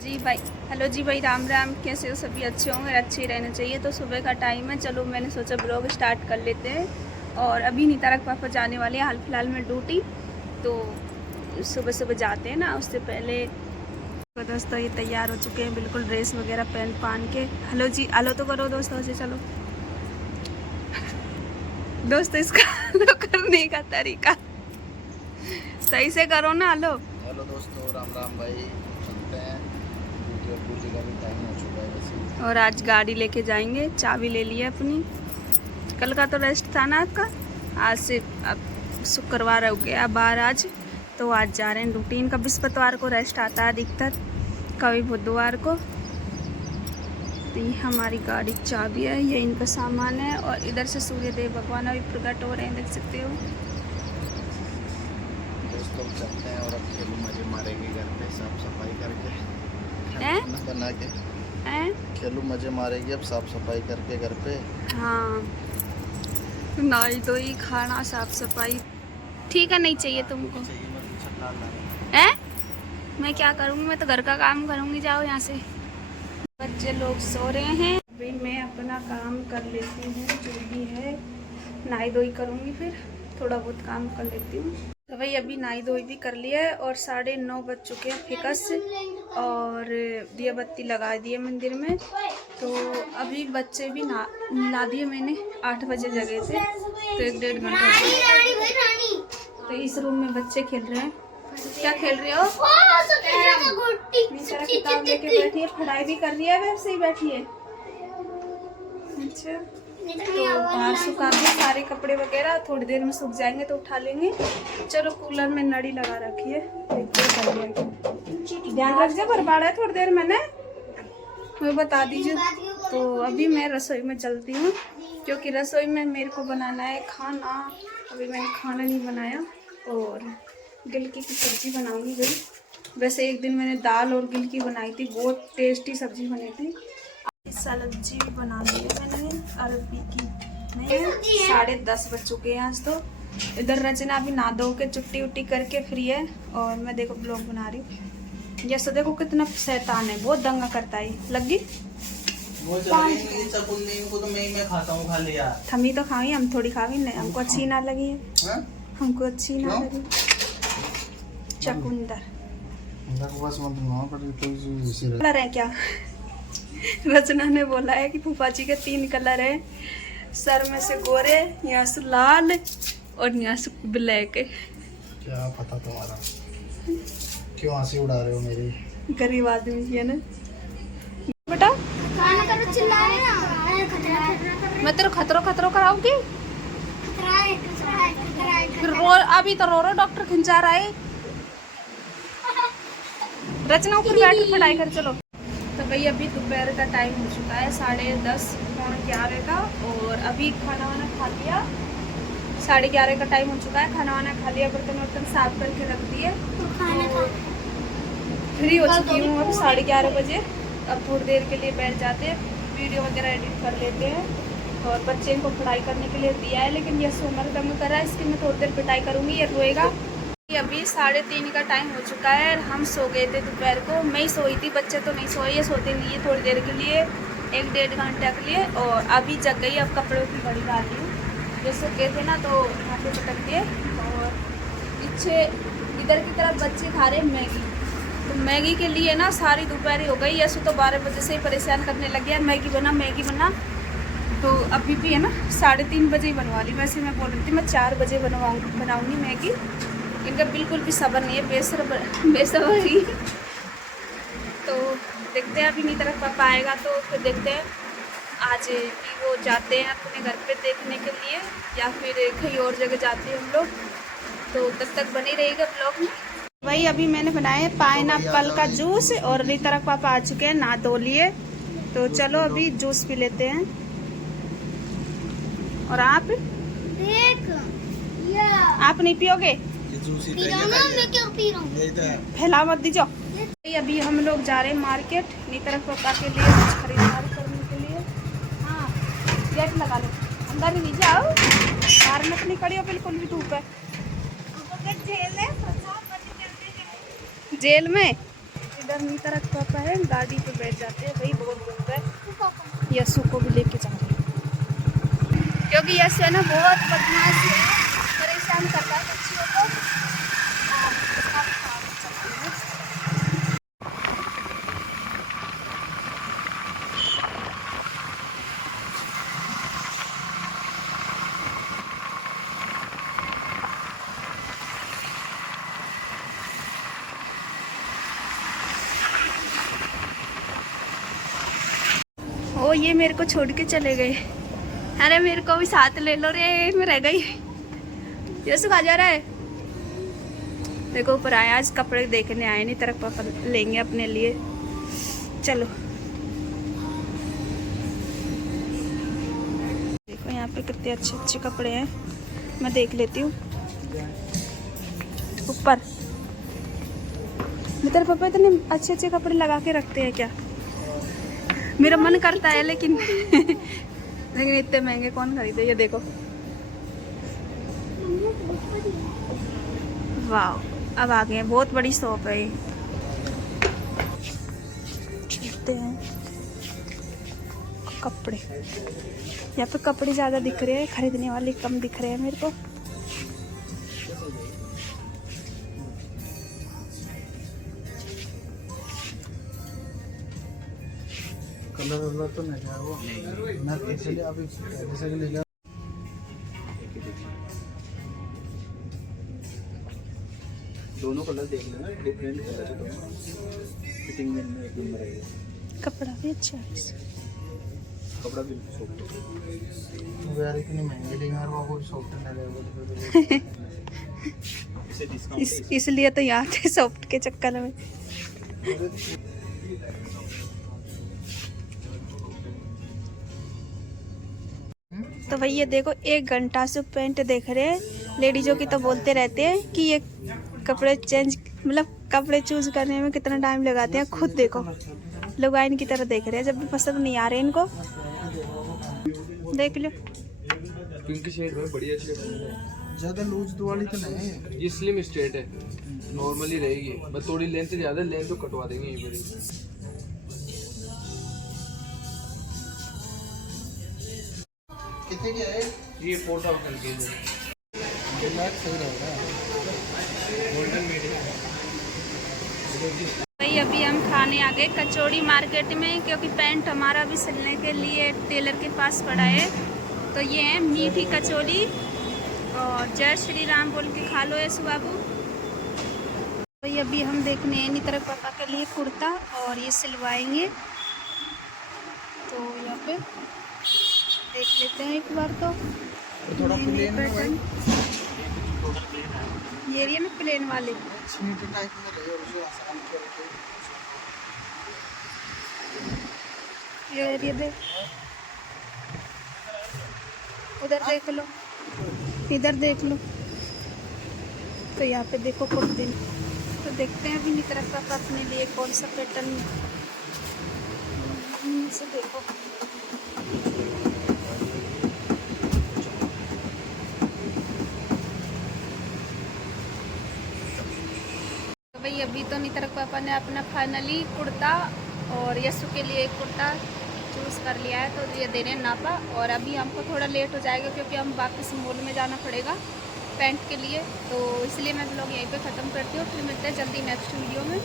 जी भाई, हेलो जी भाई, राम राम। कैसे हो? सभी अच्छे होंगे, अच्छे ही रहना चाहिए। तो सुबह का टाइम है, चलो मैंने सोचा ब्लॉग स्टार्ट कर लेते हैं। और अभी नीता रख पापा जाने वाले हैं हाल फिलहाल में ड्यूटी, तो सुबह सुबह जाते हैं ना, उससे पहले तो दोस्तों ये तैयार हो चुके हैं बिल्कुल, ड्रेस वगैरह पहन के। हेलो जी, हेलो तो करो दोस्तों से, चलो दोस्तों इसका हेलो करने का तरीका सही से करो ना। हेलो हेलो दोस्तों, राम राम भाई। चलते हैं ड्यूटी, और ड्यूटी का भी टाइम हो चुका है वैसे। और आज गाड़ी लेके जाएंगे, चाबी ले ली है अपनी। कल का तो रेस्ट था ना आपका, आज से अब शुक्रवार हो गया बाहर आज, तो आज जा रहे हैं ड्यूटी। इनका बृहस्पतिवार को रेस्ट आता है अधिकतर, कभी बुधवार को। तो ये हमारी गाड़ी की चाबी है, ये इनका सामान है। और इधर से सूर्य देव भगवान अभी प्रकट हो रहे हैं, देख सकते हो। दोस्तों चलते हैं और अब खेलू मजे मारेंगे घर पे साफ सफाई करके, हैं खाना बना के। हैं खेलू मजे मारेंगे अब साफ सफाई करके घर पे। हाँ, नाई तो ही खाना साफ सफाई ठीक है, नहीं चाहिए तुमको? हैं मैं क्या करूँगी, मैं तो घर का काम करूँगी। जाओ यहाँ से। बच्चे लोग सो रहे हैं, अभी मैं अपना काम कर लेती हूँ जो भी है। नहाई धोई करूँगी, फिर थोड़ा बहुत काम कर लेती हूँ। तो भाई अभी नहाई धोई भी कर लिया है और 9:30 बज चुके हैं फिकस, और दिया बत्ती लगा दिए मंदिर में। तो अभी बच्चे भी नला दिए मैंने, 8 बजे जगह थे, तो 1-1.5 घंटा। तो इस रूम में बच्चे खेल रहे हैं। क्या खेल रहे हो? नीचे किताब लेके बैठी है, पढ़ाई भी कर रही है, वैसे ही बैठी है। अच्छा, तो बाहर सुखा के सारे कपड़े वगैरह, थोड़ी देर में सूख जाएंगे तो उठा लेंगे। चलो कूलर में नड़ी लगा रखी है, ध्यान रख जा, बर्बाद है थोड़ी देर में ना, मैं बता दीजिए। तो अभी मैं रसोई में चलती हूँ, क्योंकि रसोई में मेरे को बनाना है खाना। अभी मैंने खाना नहीं बनाया, और गिलकी की सब्ज़ी बनाऊंगी भाई। वैसे एक दिन मैंने दाल और गिलकी बनाई थी, बहुत टेस्टी सब्ज़ी बनी थी। सब्जी भी बना ली है मैंने अरबी की। नहीं, 10:30 बज चुके हैं आज तो। इधर रचना अभी नहा धो के चुट्टी उट्टी करके फ्री है, और मैं देखो ब्लॉग बना रही हूँ। जैसे देखो कितना शैतान है, बहुत दंगा करता है। लग गई इनको तो मैं खाता हूँ, खा लिया। थमी तो खाई, हम थोड़ी खावी नहीं, हमको अच्छी ना लगी है। हमको अच्छी ना लगी चकुंदर। कलर है क्या? रचना ने बोला है कि फूफा जी के 3 कलर है, सर में से गोरे, यहाँ से लाल और यहाँ से ब्लैक है। क्या पता तुम्हारा, क्यों हंसी उड़ा रहे हो मेरी? गरीब आदमी है ना बेटा। मैं तेरे खतरो कराऊंगी। अभी तो रो डॉक्टर खिंचा रहा है। रचना ऊपर बैठ के पढ़ाई कर, चलो। तो भाई अभी दोपहर का टाइम हो चुका है, 10:30 पौने 11 का, और अभी खाना वाना खा लिया। 11:30 का टाइम हो चुका है, खाना वाना खा लिया, बर्तन वर्तन साफ करके रख दिए, फ्री हो चुकी हूँ अब 11:30 बजे। अब थोड़ी देर के लिए बैठ जाते हैं, वीडियो वगैरह एडिट कर लेते हैं। और बच्चे को पढ़ाई करने के लिए दिया है, लेकिन ये सोमवार दंग कर रहा है, इसकी मैं थोड़ी देर पिटाई करूँगी, ये रोएगा। अभी 3:30 का टाइम हो चुका है, हम सो गए थे दोपहर को। मैं ही सोई थी, बच्चे तो नहीं सोए, ये सोते नहीं है थोड़ी देर के लिए, 1-1.5 घंटे के लिए। और अभी जग गई, अब कपड़ों की घड़ी डाल रही हूँ। जो सूखे थे ना, तो यहाँ पे पटक दिए। और पीछे इधर की तरफ बच्चे खा रहे मैगी, तो मैगी के लिए ना सारी दोपहर हो गई। यशु तो 12 बजे से ही परेशान करने लग गया, मैगी बना। तो अभी भी है ना 3:30 बजे ही बनवा ली। वैसे मैं बोल रही थी मैं 4 बजे बनाऊँगी मैगी। इनका बिल्कुल भी सब्र नहीं है, बेसब्री। तो देखते हैं, अभी नहीं तरफ पापा आएगा तो फिर देखते हैं। आज भी वो जाते हैं अपने घर पे देखने के लिए, या फिर कहीं और जगह जाते हैं हम लोग। तो तब तक बने रहेगा ब्लॉग में। वही अभी मैंने बनाया है पाइनएप्पल का जूस, और नहीं तरफ पापा आ चुके हैं, नहा धो लिए। तो चलो अभी जूस पी लेते हैं। और आप नहीं पियोगे? मैं क्यों पी रहा हूँ? फैला मत दीजिए। अभी हम लोग जा रहे हैं मार्केट, नी तरफ पापा के लिए कुछ खरीदारी करने के लिए। हाँ, गेट लगा लो, अंदर ही नहीं जाओ, बाहर मत नहीं खड़ी हो, बिल्कुल भी धूप है। जेल में इधर नीतरक पापा है, गाड़ी पे बैठ जाते हैं। भाई बहुत दूर है। यस्सु को भी लेके जा रहे हैं क्योंकि यस्सु है ना बहुत बदमाश है, परेशान करता है बच्चियों को। ओ ये मेरे को छोड़ के चले गए। अरे मेरे को भी साथ ले लो रे, मैं रह गई। यस्सु कहाँ जा रहा है? देखो ऊपर आया, आज कपड़े देखने आए नहीं, तरफ पापा लेंगे अपने लिए। चलो देखो यहाँ पे कितने अच्छे अच्छे कपड़े हैं, मैं देख लेती हूँ ऊपर। मेरे पापा इतने अच्छे अच्छे कपड़े लगा के रखते हैं क्या? मेरा मन करता है लेकिन लेकिन इतने महंगे कौन खरीदे। ये देखो, वाह, अब आ गए। बहुत बड़ी शॉप है ये। देखते हैं कपड़े, यहाँ पे कपड़े ज़्यादा दिख रहे हैं, खरीदने वाले कम दिख रहे हैं मेरे को। कलर तो नहीं है वो ना, इसलिए आप जैसे कि ले लो। दोनों कलर देख लेना, डिफरेंट कलर है दोनों, फिटिंग में एक नंबर रहेगा। कपड़ा भी अच्छा है, कपड़ा बिल्कुल सॉफ्ट है। वो यार इतनी महंगी लेंगे और वो कोई सॉफ्ट नहीं रहेगा। इसलिए तो यहाँ थे सॉफ्ट के चक्कर में। तो भाई ये देखो, 1 घंटा से पेंट देख रहे हैं। लेडीजों की तो बोलते रहते हैं कि ये कपड़े चेंज, मतलब कपड़े चूज करने में कितना टाइम लगाते हैं। खुद देखो, लोग आइन की तरह देख रहे हैं, जब भी पसंद नहीं आ रहे इनको। देख लो, पिंक शेड में बढ़िया शेड है। ज़्यादा लूज वाली तो नहीं है, ये स्लिम स्ट्रेट है, नॉर्मली रहेगी, बस थोड़ी लेंथ ज़्यादा, लेंथ तो कटवा देंगे ये बड़ी। कितने की है ये 4000 की है, ब्लैक सही रहेगा, गोल्डन मीडियम। भाई अभी हम खाने आ गए कचौड़ी मार्केट में, क्योंकि पैंट हमारा भी सिलने के लिए टेलर के पास पड़ा है। तो ये है मीठी कचौड़ी, और जय श्री राम बोल के खा लो यस्सु बाबू। भाई अभी हम देखने हैं नी तरफ पापा के लिए कुर्ता, और ये सिलवाएंगे। तो यहाँ पे देख लेते हैं एक बार। तो थोड़ा प्लेन है भाई, ये एरिया में प्लेन वाले स्नीकर टाइप में रहे और उसे आसान किया तो ये एरिया पे। उधर देख लो, इधर देख लो। तो यहाँ पे देखो कुर्ते। तो देखते हैं अभी निकल पापा अपने लिए कौन सा पैटर्न से। देखो तो भाई अभी तो नितरक पापा ने अपना फाइनली कुर्ता और यस्सु के लिए एक कुर्ता चूज़ कर लिया है। तो ये दे रहे हैं नापा, और अभी हमको थोड़ा लेट हो जाएगा क्योंकि हम वापस मॉल में जाना पड़ेगा पैंट के लिए। तो इसलिए मैं ब्लॉग यहीं पे ख़त्म करती हूँ, फिर मिलते हैं जल्दी नेक्स्ट वीडियो में।